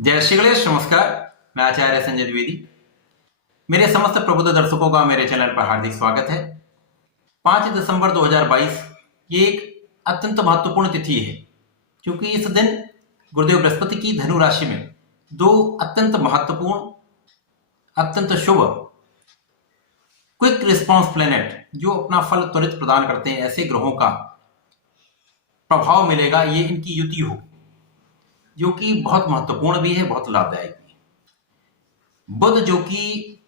जय श्री गणेश। नमस्कार, मैं आचार्य संजय द्विवेदी। मेरे समस्त प्रबुद्ध दर्शकों का मेरे चैनल पर हार्दिक स्वागत है। 5 दिसंबर 2022 ये एक अत्यंत महत्वपूर्ण तिथि है, क्योंकि इस दिन गुरुदेव बृहस्पति की धनु राशि में दो अत्यंत महत्वपूर्ण, अत्यंत शुभ क्विक रिस्पॉन्स प्लेनेट जो अपना फल त्वरित प्रदान करते हैं, ऐसे ग्रहों का प्रभाव मिलेगा। ये इनकी युति हो, जो कि बहुत महत्वपूर्ण भी है, बहुत लाभदायक भी है। बुध जो कि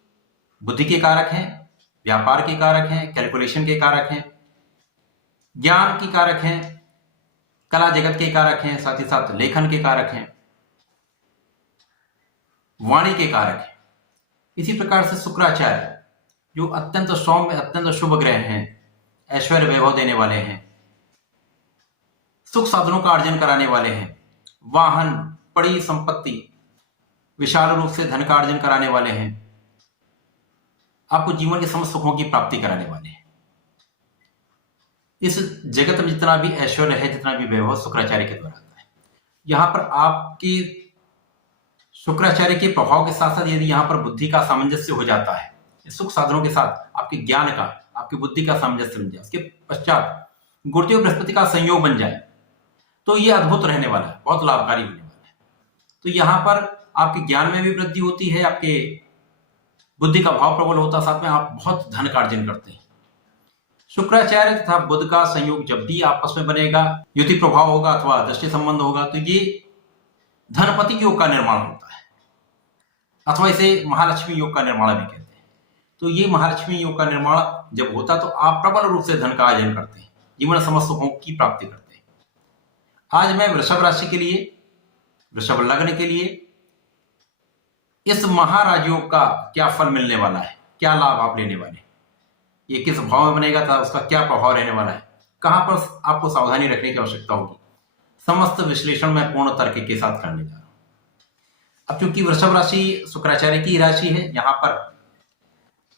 बुद्धि के कारक हैं, व्यापार के कारक हैं, कैलकुलेशन के कारक हैं, ज्ञान के कारक हैं, कला जगत के कारक हैं, साथ ही साथ लेखन के कारक हैं, वाणी के कारक हैं। इसी प्रकार से शुक्राचार्य जो अत्यंत सौम्य, अत्यंत शुभ ग्रह हैं, ऐश्वर्य वैभव देने वाले हैं, सुख साधनों का अर्जन कराने वाले हैं, वाहन, बड़ी संपत्ति, विशाल रूप से धन का अर्जन कराने वाले हैं, आपको जीवन के समस्त सुखों की प्राप्ति कराने वाले हैं। इस जगत में जितना भी ऐश्वर्य है, जितना भी वैभव, शुक्राचार्य के द्वारा आता है। यहां पर आपके शुक्राचार्य के प्रभाव के साथ साथ यदि यहां पर बुद्धि का सामंजस्य हो जाता है, सुख साधनों के साथ आपके ज्ञान का, आपकी बुद्धि का सामंजस्य बन जाए, उसके पश्चात गुरुदेव बृहस्पति का संयोग बन जाए, तो ये अद्भुत रहने वाला है, बहुत लाभकारी होने वाला है। तो यहां पर आपके ज्ञान में भी वृद्धि होती है, आपके बुद्धि का भाव प्रबल होता है, साथ में आप बहुत धन का अर्जन करते हैं। शुक्राचार्य तथा बुध का संयोग जब भी आपस में बनेगा, युति प्रभाव होगा अथवा दृष्टि संबंध होगा, तो ये धनपति योग का निर्माण होता है, अथवा इसे महालक्ष्मी योग का निर्माण भी कहते हैं। तो ये महालक्ष्मी योग का निर्माण जब होता है तो आप प्रबल रूप से धन का अर्जन करते हैं, जीवन समस्त सुखों की प्राप्ति करते हैं। आज मैं वृषभ राशि के लिए, वृषभ लग्न के लिए इस महाराजयोग का क्या फल मिलने वाला है, क्या लाभ आप लेने वाले हैं, ये किस भाव में बनेगा था, उसका क्या प्रभाव रहने वाला है, कहां पर आपको सावधानी रखने की आवश्यकता होगी, समस्त विश्लेषण मैं पूर्ण तर्क के साथ करने जा रहा हूं। अब चूंकि वृषभ राशि शुक्राचार्य की राशि है, यहां पर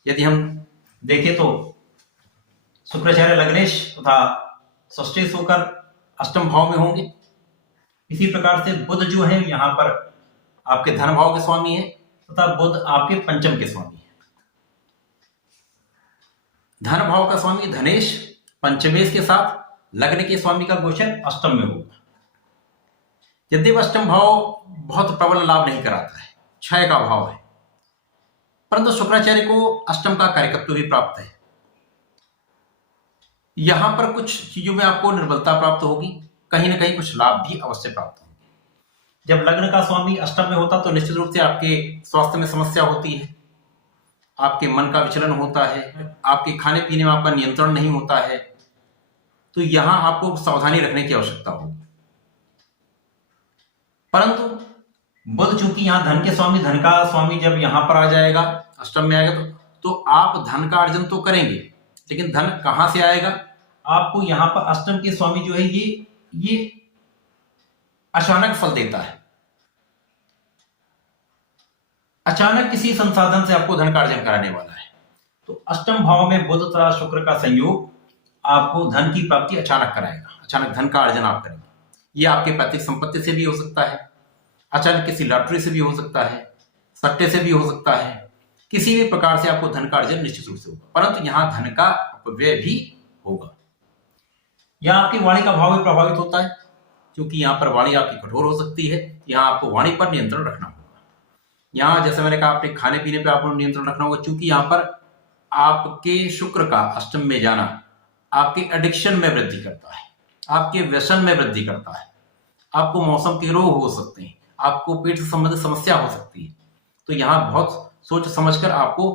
यदि हम देखें तो शुक्राचार्य लग्नेश तथा षष्ठेश होकर अष्टम भाव में होंगे। इसी प्रकार से बुध जो है यहां पर आपके धन भाव के स्वामी है, तथा बुध आपके पंचम के स्वामी है। धन भाव का स्वामी धनेश पंचमेश के साथ लग्न के स्वामी का गोचर अष्टम में होगा। यद्यपि अष्टम भाव बहुत प्रबल लाभ नहीं कराता है, क्षय का भाव है, परंतु शुक्राचार्य को अष्टम का कारकत्व भी प्राप्त है। यहां पर कुछ चीजों में आपको निर्बलता प्राप्त होगी, कहीं ना कहीं कुछ लाभ भी अवश्य प्राप्त होंगे। जब लग्न का स्वामी अष्टम में होता तो निश्चित रूप से आपके स्वास्थ्य में समस्या होती है, आपके मन का विचलन होता है, आपके खाने पीने में आपका नियंत्रण नहीं होता है। तो यहां आपको सावधानी रखने की आवश्यकता होगी। परंतु बुध चूंकि यहां धन के स्वामी, धन का स्वामी जब यहां पर आ जाएगा, अष्टम में आएगा, तो आप धन का अर्जन तो करेंगे, लेकिन धन कहां से आएगा? आपको यहां पर अष्टम के स्वामी जो है ये अचानक फल देता है। अचानक किसी संसाधन से आपको धन का अर्जन कराने वाला है। तो अष्टम भाव में बुध तथा शुक्र का संयोग आपको धन की प्राप्ति अचानक कराएगा, अचानक धन का अर्जन आप करेंगे। यह आपके पैतृक संपत्ति से भी हो सकता है, अचानक किसी लॉटरी से भी हो सकता है, सट्टे से भी हो सकता है, किसी भी प्रकार से आपको धन का अर्जन निश्चित रूप से होगा। परंतु यहां धन का अपव्यय भी होगा। यहां आपकी वाणी का भाव भी प्रभावित होता है, क्योंकि यहां पर वाणी आपकी कठोर हो सकती है। यहां आपको वाणी पर नियंत्रण रखना होगा। यहां जैसे मैंने कहा, अपने खाने पीने पर आपको नियंत्रण रखना होगा, क्योंकि यहां पर आपके शुक्र का अष्टम में जाना आपके एडिक्शन में वृद्धि करता है, आपके व्यसन में वृद्धि करता है, आपको मौसम के रोग हो सकते हैं, आपको पेट से संबंधित समस्या हो सकती है। तो यहां बहुत सोच समझकर आपको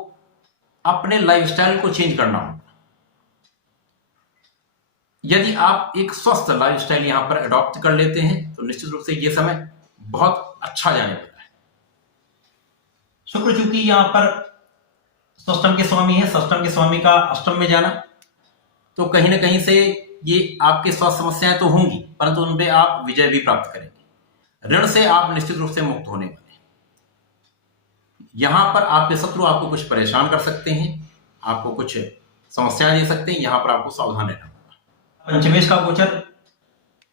अपने लाइफस्टाइल को चेंज करना होगा। यदि आप एक स्वस्थ लाइफस्टाइल यहां पर अडॉप्ट कर लेते हैं तो निश्चित रूप से यह समय बहुत अच्छा जाने वाला है। शुक्र चूंकि यहां पर षष्टम के स्वामी है, षष्टम के स्वामी का अष्टम में जाना, तो कहीं ना कहीं से ये आपके स्वास्थ्य समस्याएं तो होंगी, परंतु उन पर आप विजय भी प्राप्त करेंगे। ऋण से आप निश्चित रूप से मुक्त होने वाले। यहां पर आपके शत्रु आपको कुछ परेशान कर सकते हैं, आपको कुछ समस्याएं दे सकते हैं, यहां पर आपको सावधान रहना होगा। पंचमेश का गोचर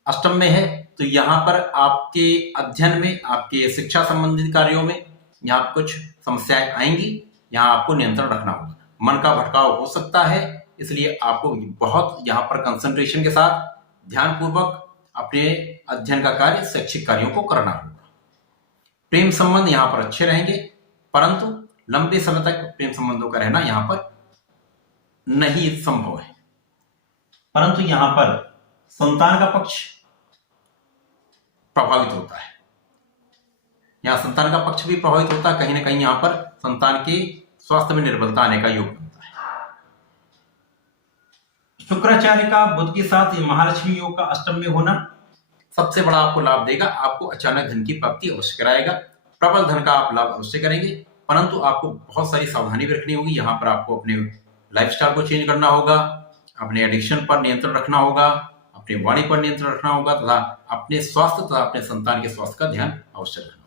अष्टम में है, तो यहाँ पर आपके अध्ययन में, आपके शिक्षा संबंधित कार्यों में यहाँ पर कुछ समस्याएं आएंगी। यहाँ आपको नियंत्रण रखना होगा। मन का भटकाव हो सकता है, इसलिए आपको बहुत यहाँ पर कंसंट्रेशन के साथ ध्यानपूर्वक अपने अध्ययन का कार्य, शैक्षिक कार्यों को करना होगा। प्रेम संबंध यहाँ पर अच्छे रहेंगे, परंतु लंबे समय तक प्रेम संबंधों का रहना यहाँ पर नहीं संभव है। परंतु यहाँ पर संतान का पक्ष प्रभावित होता है। यहाँ संतान का पक्ष भी प्रभावित होता है। कहीं ना कहीं यहाँ पर संतान के स्वास्थ्य में निर्बलता आने का योग बनता है। शुक्राचार्य का बुध के साथ महालक्ष्मी योग का अष्टम में होना सबसे बड़ा आपको लाभ देगा। आपको अचानक धन की प्राप्ति अवश्य कराएगा। प्रबल धन का आप लाभ अवश्य करेंगे, परंतु आपको बहुत सारी सावधानी भी रखनी होगी। यहाँ पर आपको अपने लाइफस्टाइल को चेंज करना होगा, अपने एडिक्शन पर नियंत्रण रखना होगा, अपनी वाणी पर नियंत्रण रखना होगा तथा अपने स्वास्थ्य तथा अपने संतान के स्वास्थ्य का ध्यान अवश्य रखना होगा।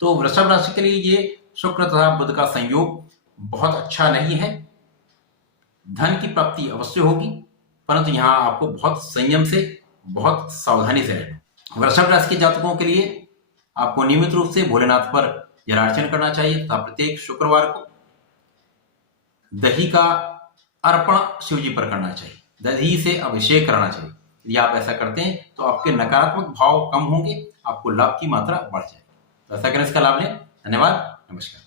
तो वृषभ राशि के लिए ये शुक्र तथा बुध का संयोग बहुत अच्छा नहीं है। धन की प्राप्ति अवश्य होगी, परंतु यहाँ आपको बहुत संयम से, बहुत सावधानी से रहना। वृषभ राशि के जातकों के लिए आपको नियमित रूप से भोलेनाथ पर जलार्चन करना चाहिए तथा प्रत्येक शुक्रवार को दही का अर्पण शिव जी पर करना चाहिए। दही से अभिषेक करना चाहिए। यदि आप ऐसा करते हैं तो आपके नकारात्मक भाव कम होंगे, आपको लाभ की मात्रा बढ़ जाएगी। तो ऐसा करें, इसका लाभ लें। धन्यवाद, नमस्कार।